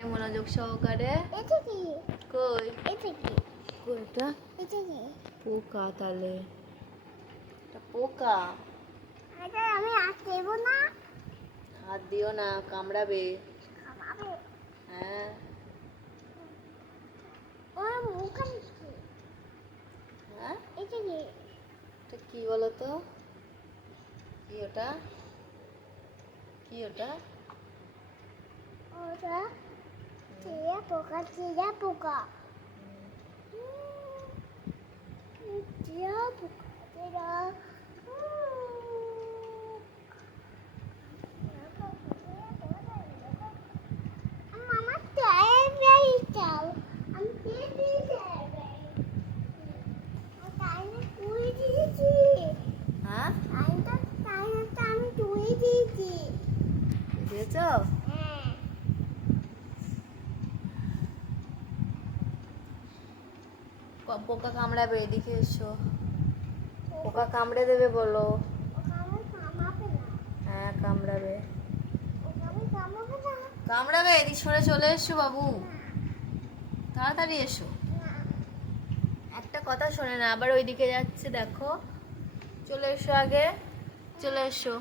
মনোযোগ সহকারে? কই? পোকা পোকা? আমি দেবো না। হাত দিও না কামড়াবে। হ্যাঁ। কি? হ্যাঁ? কি? বলো তো কি ওটা? কি ওটা? ওটা পোকা চিড়া পোকা চিড়া পোকা তুই দিয়েছি হ্যাঁ টাইনটা টাইনটা আমি তুই দিয়েছি দিয়েছ হ্যাঁ প- পোকা কামড়াবে, এদিকে এসো। পোকা কামড়ে দেবে বলো। হ্যাঁ কামড়াবে। কামড়াবে, এদিক সরে চলে এসো বাবু। তাড়াতাড়ি এসো। একটা কথা শোনে না, আবার ওইদিকে যাচ্ছে, দেখো। চলে এসো আগে, চলে এসো।